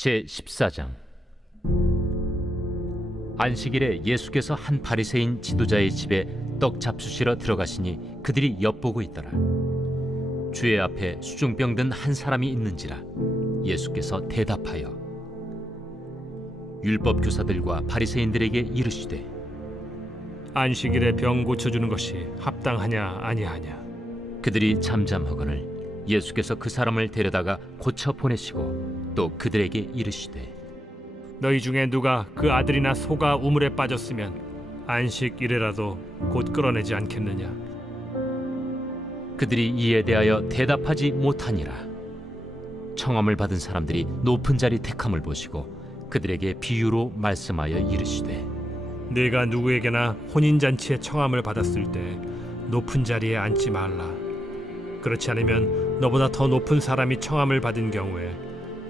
제14장. 안식일에 예수께서 한 바리새인 지도자의 집에 떡 잡수시러 들어가시니 그들이 엿보고 있더라. 주의 앞에 수중병 든 한 사람이 있는지라. 예수께서 대답하여 율법 교사들과 바리새인들에게 이르시되 안식일에 병 고쳐주는 것이 합당하냐 아니하냐. 그들이 잠잠하거늘 예수께서 그 사람을 데려다가 고쳐 보내시고 또 그들에게 이르시되 너희 중에 누가 그 아들이나 소가 우물에 빠졌으면 안식일에라도 곧 끌어내지 않겠느냐. 그들이 이에 대하여 대답하지 못하니라. 청함을 받은 사람들이 높은 자리 택함을 보시고 그들에게 비유로 말씀하여 이르시되 네가 누구에게나 혼인잔치에 청함을 받았을 때 높은 자리에 앉지 말라. 그렇지 않으면 너보다 더 높은 사람이 청함을 받은 경우에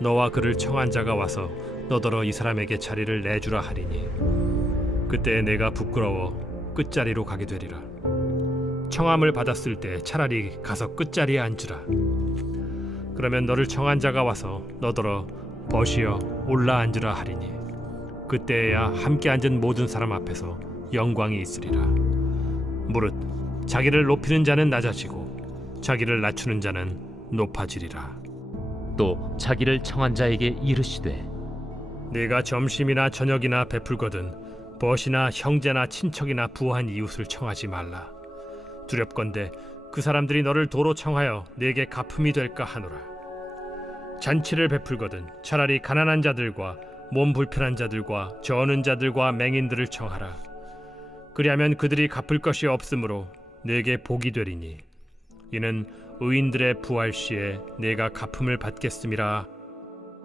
너와 그를 청한 자가 와서 너더러 이 사람에게 자리를 내주라 하리니 그때 내가 부끄러워 끝자리로 가게 되리라. 청함을 받았을 때 차라리 가서 끝자리에 앉으라. 그러면 너를 청한 자가 와서 너더러 벗이여 올라 앉으라 하리니 그때에야 함께 앉은 모든 사람 앞에서 영광이 있으리라. 무릇 자기를 높이는 자는 낮아지고 자기를 낮추는 자는 높아지리라. 또 자기를 청한 자에게 이르시되 네가 점심이나 저녁이나 베풀거든 벗이나 형제나 친척이나 부한 이웃을 청하지 말라. 두렵건대 그 사람들이 너를 도로 청하여 네게 갚음이 될까 하노라. 잔치를 베풀거든 차라리 가난한 자들과 몸 불편한 자들과 저는 자들과 맹인들을 청하라. 그리하면 그들이 갚을 것이 없으므로 네게 복이 되리니 이는 의인들의 부활 시에 네가 갚음을 받겠음이라.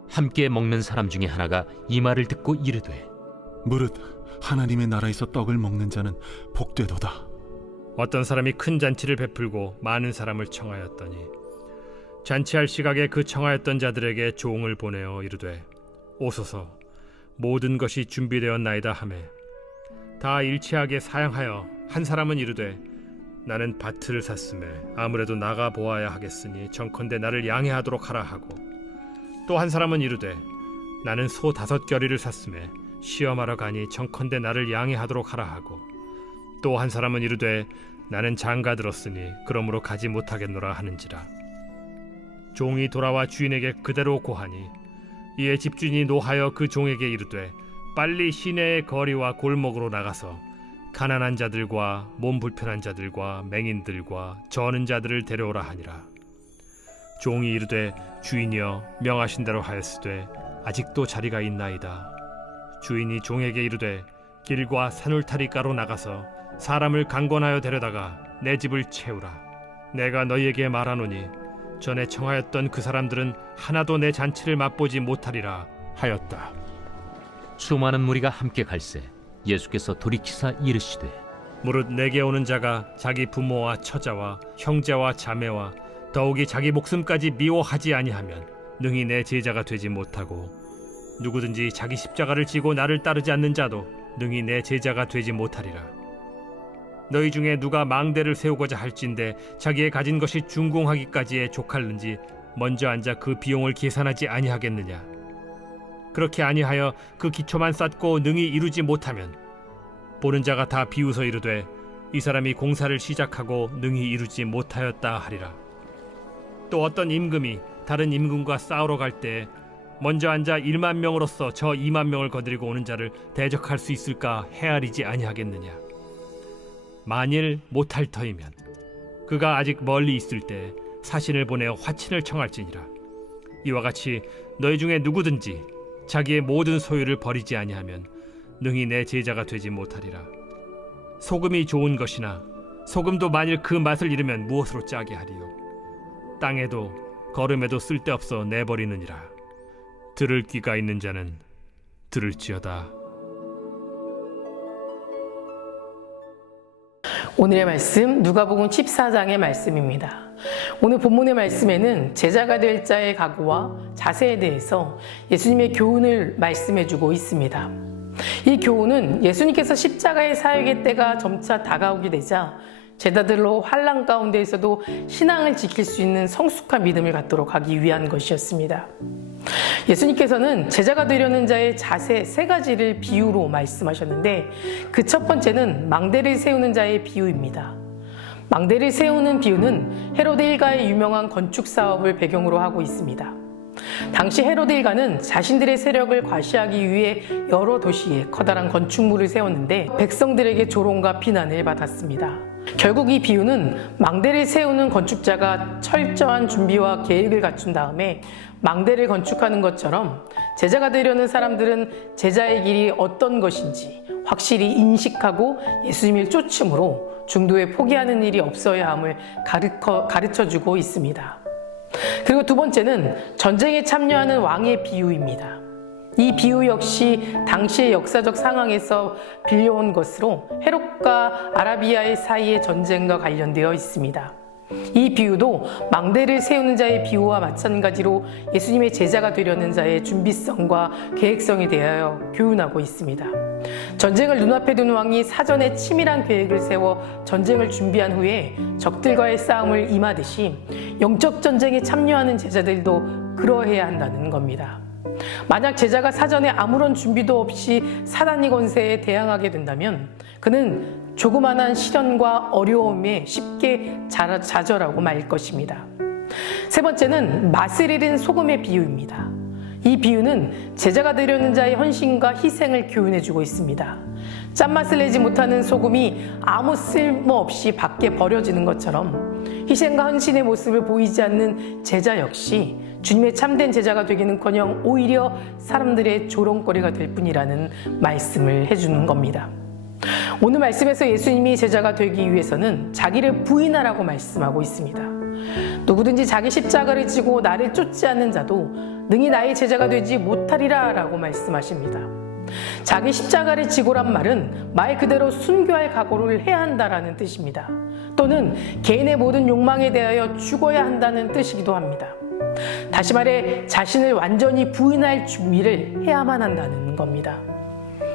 함께 먹는 사람 중에 하나가 이 말을 듣고 이르되 무릇 하나님의 나라에서 떡을 먹는 자는 복되도다. 어떤 사람이 큰 잔치를 베풀고 많은 사람을 청하였더니 잔치할 시각에 그 청하였던 자들에게 종을 보내어 이르되 오소서 모든 것이 준비되었나이다 하매 다 일치하게 사양하여 한 사람은 이르되 나는 밭을 샀음에 아무래도 나가 보아야 하겠으니 정컨대 나를 양해하도록 하라 하고 또 한 사람은 이르되 나는 소 5겨리를 샀음에 시험하러 가니 정컨대 나를 양해하도록 하라 하고 또 한 사람은 이르되 나는 장가 들었으니 그러므로 가지 못하겠노라 하는지라. 종이 돌아와 주인에게 그대로 고하니 이에 집주인이 노하여 그 종에게 이르되 빨리 시내의 거리와 골목으로 나가서 가난한 자들과 몸 불편한 자들과 맹인들과 저는 자들을 데려오라 하니라. 종이 이르되 주인이여 명하신 대로 하였으되 아직도 자리가 있나이다. 주인이 종에게 이르되 길과 산울타리가로 나가서 사람을 강권하여 데려다가 내 집을 채우라. 내가 너희에게 말하노니 전에 청하였던 그 사람들은 하나도 내 잔치를 맛보지 못하리라 하였다. 수많은 무리가 함께 갈새 예수께서 돌이키사 이르시되 무릇 내게 오는 자가 자기 부모와 처자와 형제와 자매와 더욱이 자기 목숨까지 미워하지 아니하면 능히 내 제자가 되지 못하고 누구든지 자기 십자가를 지고 나를 따르지 않는 자도 능히 내 제자가 되지 못하리라. 너희 중에 누가 망대를 세우고자 할진대 자기의 가진 것이 준공하기까지에 족할는지 먼저 앉아 그 비용을 계산하지 아니하겠느냐. 그렇게 아니하여 그 기초만 쌓고 능히 이루지 못하면 보는 자가 다 비웃어 이르되 이 사람이 공사를 시작하고 능히 이루지 못하였다 하리라. 또 어떤 임금이 다른 임금과 싸우러 갈 때 먼저 앉아 1만 명으로서 저 2만 명을 거느리고 오는 자를 대적할 수 있을까 헤아리지 아니하겠느냐. 만일 못할 터이면 그가 아직 멀리 있을 때 사신을 보내어 화친을 청할지니라. 이와 같이 너희 중에 누구든지 자기의 모든 소유를 버리지 아니하면 능히 내 제자가 되지 못하리라. 소금이 좋은 것이나 소금도 만일 그 맛을 잃으면 무엇으로 짜게 하리요. 땅에도 거름에도 쓸데없어 내버리느니라. 들을 귀가 있는 자는 들을지어다. 오늘의 말씀 누가복음 14장의 말씀입니다. 오늘 본문의 말씀에는 제자가 될 자의 각오와 자세에 대해서 예수님의 교훈을 말씀해주고 있습니다. 이 교훈은 예수님께서 십자가의 사역의 때가 점차 다가오게 되자 제자들로 환난 가운데에서도 신앙을 지킬 수 있는 성숙한 믿음을 갖도록 하기 위한 것이었습니다. 예수님께서는 제자가 되려는 자의 자세 3가지를 비유로 말씀하셨는데 그 첫 번째는 망대를 세우는 자의 비유입니다. 망대를 세우는 비유는 헤로데 일가의 유명한 건축 사업을 배경으로 하고 있습니다. 당시 헤로데 일가는 자신들의 세력을 과시하기 위해 여러 도시에 커다란 건축물을 세웠는데 백성들에게 조롱과 비난을 받았습니다. 결국 이 비유는 망대를 세우는 건축자가 철저한 준비와 계획을 갖춘 다음에 망대를 건축하는 것처럼 제자가 되려는 사람들은 제자의 길이 어떤 것인지 확실히 인식하고 예수님을 쫓음으로 중도에 포기하는 일이 없어야 함을 가르쳐주고 있습니다. 그리고 두 번째는 전쟁에 참여하는 왕의 비유입니다. 이 비유 역시 당시의 역사적 상황에서 빌려온 것으로 헤롯과 아라비아의 사이의 전쟁과 관련되어 있습니다. 이 비유도 망대를 세우는 자의 비유와 마찬가지로 예수님의 제자가 되려는 자의 준비성과 계획성에 대하여 교훈하고 있습니다. 전쟁을 눈앞에 둔 왕이 사전에 치밀한 계획을 세워 전쟁을 준비한 후에 적들과의 싸움을 임하듯이 영적 전쟁에 참여하는 제자들도 그러해야 한다는 겁니다. 만약 제자가 사전에 아무런 준비도 없이 사단의 권세에 대항하게 된다면 그는 조그만한 시련과 어려움에 쉽게 좌절하고 말 것입니다. 세 번째는 맛을 잃은 소금의 비유입니다. 이 비유는 제자가 되려는 자의 헌신과 희생을 교훈해주고 있습니다. 짠맛을 내지 못하는 소금이 아무 쓸모없이 밖에 버려지는 것처럼 희생과 헌신의 모습을 보이지 않는 제자 역시 주님의 참된 제자가 되기는커녕 오히려 사람들의 조롱거리가 될 뿐이라는 말씀을 해주는 겁니다. 오늘 말씀에서 예수님이 제자가 되기 위해서는 자기를 부인하라고 말씀하고 있습니다. 누구든지 자기 십자가를 지고 나를 쫓지 않는 자도 능히 나의 제자가 되지 못하리라 라고 말씀하십니다. 자기 십자가를 지고란 말은 말 그대로 순교할 각오를 해야 한다라는 뜻입니다. 또는 개인의 모든 욕망에 대하여 죽어야 한다는 뜻이기도 합니다. 다시 말해 자신을 완전히 부인할 준비를 해야만 한다는 겁니다.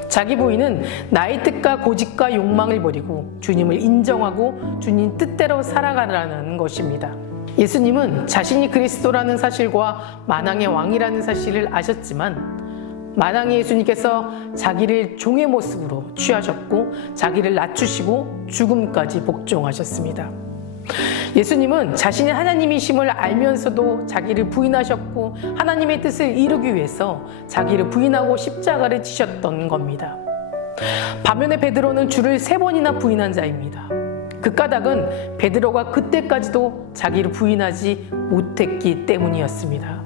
자기 부인은 나의 뜻과 고집과 욕망을 버리고 주님을 인정하고 주님 뜻대로 살아가라는 것입니다. 예수님은 자신이 그리스도라는 사실과 만왕의 왕이라는 사실을 아셨지만 만왕의 예수님께서 자기를 종의 모습으로 취하셨고 자기를 낮추시고 죽음까지 복종하셨습니다. 예수님은 자신이 하나님이심을 알면서도 자기를 부인하셨고 하나님의 뜻을 이루기 위해서 자기를 부인하고 십자가를 지셨던 겁니다. 반면에 베드로는 주를 3번이나 부인한 자입니다. 그 까닭은 베드로가 그때까지도 자기를 부인하지 못했기 때문이었습니다.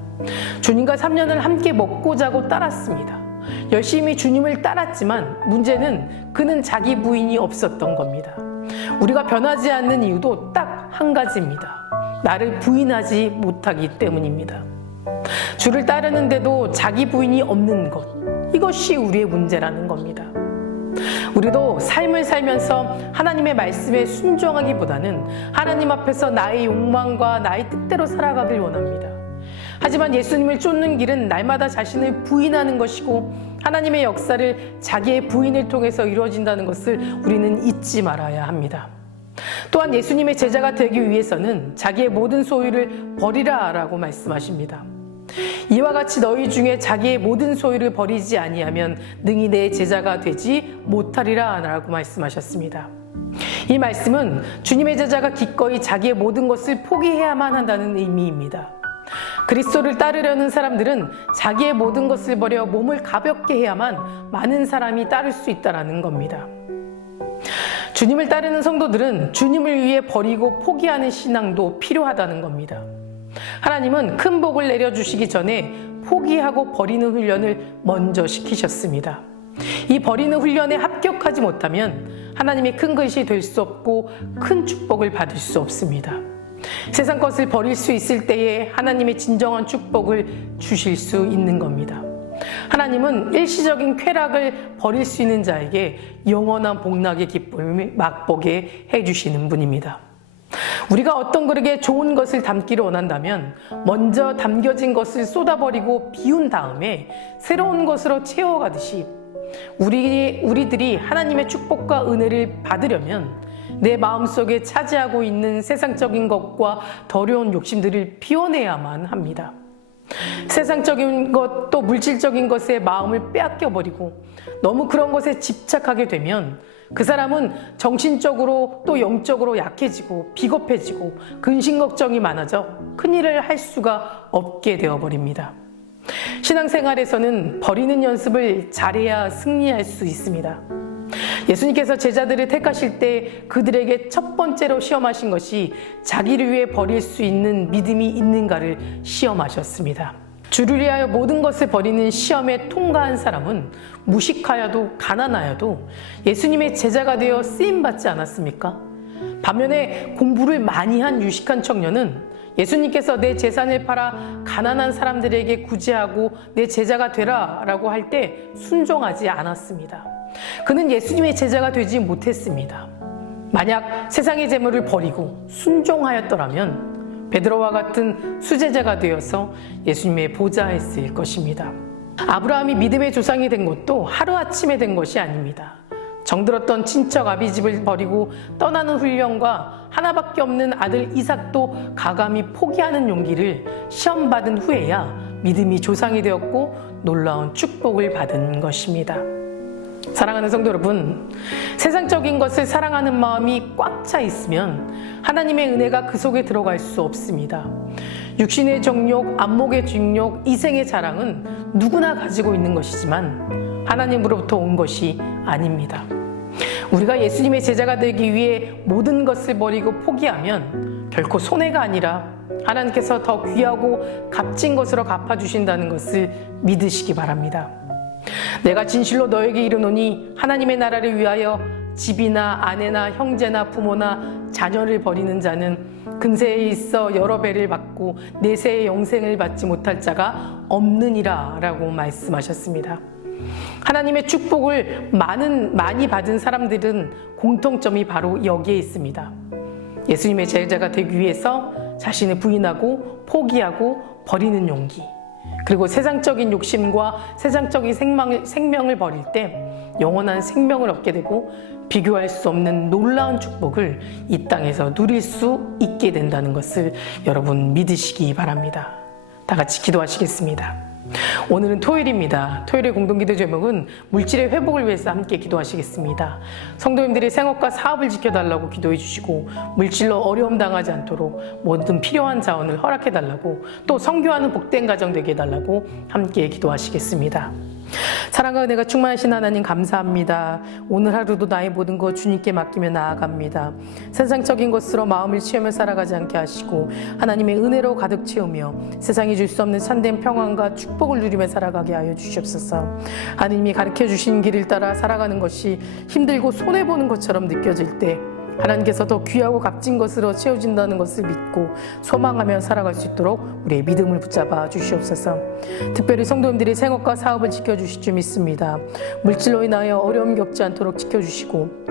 주님과 3년을 함께 먹고 자고 따랐습니다. 열심히 주님을 따랐지만 문제는 그는 자기 부인이 없었던 겁니다. 우리가 변하지 않는 이유도 딱 한 가지입니다. 나를 부인하지 못하기 때문입니다. 주를 따르는데도 자기 부인이 없는 것, 이것이 우리의 문제라는 겁니다. 우리도 삶을 살면서 하나님의 말씀에 순종하기보다는 하나님 앞에서 나의 욕망과 나의 뜻대로 살아가길 원합니다. 하지만 예수님을 쫓는 길은 날마다 자신을 부인하는 것이고 하나님의 역사를 자기의 부인을 통해서 이루어진다는 것을 우리는 잊지 말아야 합니다. 또한 예수님의 제자가 되기 위해서는 자기의 모든 소유를 버리라 라고 말씀하십니다. 이와 같이 너희 중에 자기의 모든 소유를 버리지 아니하면 능히 내 제자가 되지 못하리라 라고 말씀하셨습니다. 이 말씀은 주님의 제자가 기꺼이 자기의 모든 것을 포기해야만 한다는 의미입니다. 그리스도를 따르려는 사람들은 자기의 모든 것을 버려 몸을 가볍게 해야만 많은 사람이 따를 수 있다는 겁니다. 주님을 따르는 성도들은 주님을 위해 버리고 포기하는 신앙도 필요하다는 겁니다. 하나님은 큰 복을 내려주시기 전에 포기하고 버리는 훈련을 먼저 시키셨습니다. 이 버리는 훈련에 합격하지 못하면 하나님의 큰 것이 될 수 없고 큰 축복을 받을 수 없습니다. 세상 것을 버릴 수 있을 때에 하나님의 진정한 축복을 주실 수 있는 겁니다. 하나님은 일시적인 쾌락을 버릴 수 있는 자에게 영원한 복락의 기쁨을 맛보게 해주시는 분입니다. 우리가 어떤 그릇에 좋은 것을 담기를 원한다면 먼저 담겨진 것을 쏟아버리고 비운 다음에 새로운 것으로 채워가듯이 우리들이 하나님의 축복과 은혜를 받으려면 내 마음속에 차지하고 있는 세상적인 것과 더러운 욕심들을 비워내야만 합니다. 세상적인 것 또 물질적인 것에 마음을 빼앗겨 버리고 너무 그런 것에 집착하게 되면 그 사람은 정신적으로 또 영적으로 약해지고 비겁해지고 근심 걱정이 많아져 큰일을 할 수가 없게 되어버립니다. 신앙생활에서는 버리는 연습을 잘해야 승리할 수 있습니다. 예수님께서 제자들을 택하실 때 그들에게 첫 번째로 시험하신 것이 자기를 위해 버릴 수 있는 믿음이 있는가를 시험하셨습니다. 주를 위하여 모든 것을 버리는 시험에 통과한 사람은 무식하여도 가난하여도 예수님의 제자가 되어 쓰임받지 않았습니까? 반면에 공부를 많이 한 유식한 청년은 예수님께서 내 재산을 팔아 가난한 사람들에게 구제하고 내 제자가 되라 라고 할 때 순종하지 않았습니다. 그는 예수님의 제자가 되지 못했습니다. 만약 세상의 재물을 버리고 순종하였더라면 베드로와 같은 수제자가 되어서 예수님의 보좌에 쓰일 것입니다. 아브라함이 믿음의 조상이 된 것도 하루아침에 된 것이 아닙니다. 정들었던 친척 아비집을 버리고 떠나는 훈련과 하나밖에 없는 아들 이삭도 가감히 포기하는 용기를 시험받은 후에야 믿음이 조상이 되었고 놀라운 축복을 받은 것입니다. 사랑하는 성도 여러분, 세상적인 것을 사랑하는 마음이 꽉 차 있으면 하나님의 은혜가 그 속에 들어갈 수 없습니다. 육신의 정욕, 안목의 중욕, 이생의 자랑은 누구나 가지고 있는 것이지만 하나님으로부터 온 것이 아닙니다. 우리가 예수님의 제자가 되기 위해 모든 것을 버리고 포기하면 결코 손해가 아니라 하나님께서 더 귀하고 값진 것으로 갚아주신다는 것을 믿으시기 바랍니다. 내가 진실로 너에게 이르노니 하나님의 나라를 위하여 집이나 아내나 형제나 부모나 자녀를 버리는 자는 금세에 있어 여러 배를 받고 내세의 영생을 받지 못할 자가 없느니라 라고 말씀하셨습니다. 하나님의 축복을 많이 받은 사람들은 공통점이 바로 여기에 있습니다. 예수님의 제자가 되기 위해서 자신을 부인하고 포기하고 버리는 용기, 그리고 세상적인 욕심과 세상적인 생명을 버릴 때 영원한 생명을 얻게 되고 비교할 수 없는 놀라운 축복을 이 땅에서 누릴 수 있게 된다는 것을 여러분 믿으시기 바랍니다. 다 같이 기도하시겠습니다. 오늘은 토요일입니다. 토요일의 공동기도 제목은 물질의 회복을 위해서 함께 기도하시겠습니다. 성도님들이 생업과 사업을 지켜달라고 기도해 주시고 물질로 어려움 당하지 않도록 모든 필요한 자원을 허락해 달라고, 또 성교하는 복된 가정 되게 해달라고 함께 기도하시겠습니다. 사랑과 은혜가 충만하신 하나님 감사합니다. 오늘 하루도 나의 모든 것 주님께 맡기며 나아갑니다. 세상적인 것으로 마음을 채우며 살아가지 않게 하시고 하나님의 은혜로 가득 채우며 세상이 줄 수 없는 참된 평안과 축복을 누리며 살아가게 하여 주시옵소서. 하나님이 가르쳐 주신 길을 따라 살아가는 것이 힘들고 손해보는 것처럼 느껴질 때 하나님께서 더 귀하고 값진 것으로 채워진다는 것을 믿고 소망하며 살아갈 수 있도록 우리의 믿음을 붙잡아 주시옵소서. 특별히 성도님들이 생업과 사업을 지켜주실 줄 믿습니다. 물질로 인하여 어려움 겪지 않도록 지켜주시고,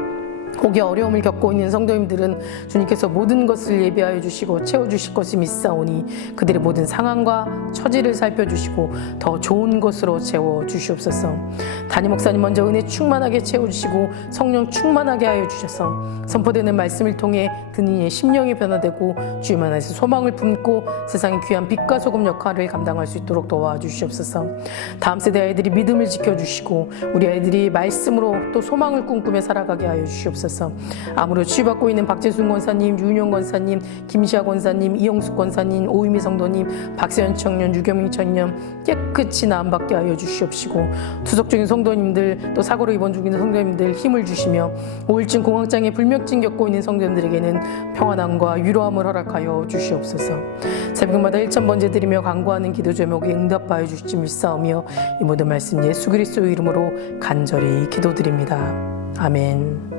혹여 어려움을 겪고 있는 성도님들은 주님께서 모든 것을 예비하여 주시고 채워주실 것을 믿사오니 그들의 모든 상황과 처지를 살펴주시고 더 좋은 것으로 채워주시옵소서. 담임 목사님 먼저 은혜 충만하게 채워주시고 성령 충만하게 하여 주셔서 선포되는 말씀을 통해 듣는 이의 심령이 변화되고 주님 안에서 소망을 품고 세상의 귀한 빛과 소금 역할을 감당할 수 있도록 도와주시옵소서. 다음 세대 아이들이 믿음을 지켜주시고 우리 아이들이 말씀으로 또 소망을 꿈꾸며 살아가게 하여 주시옵소서. 암으로 치유받고 있는 박재순 권사님, 유윤영 권사님, 김시아 권사님, 이영숙 권사님, 오유미 성도님, 박세현 청년, 유경민 청년 깨끗이 나음받게 하여 주시옵시고, 투석 중인 성도님들, 또 사고로 입원 중인 성도님들 힘을 주시며 우울증, 공황장애, 불면증 겪고 있는 성도님들에게는 평안함과 위로함을 허락하여 주시옵소서. 새벽마다 1000번째 드리며 간구하는 기도 제목에 응답하여 주시지 믿사오며 이 모든 말씀 예수 그리스도의 이름으로 간절히 기도드립니다. 아멘.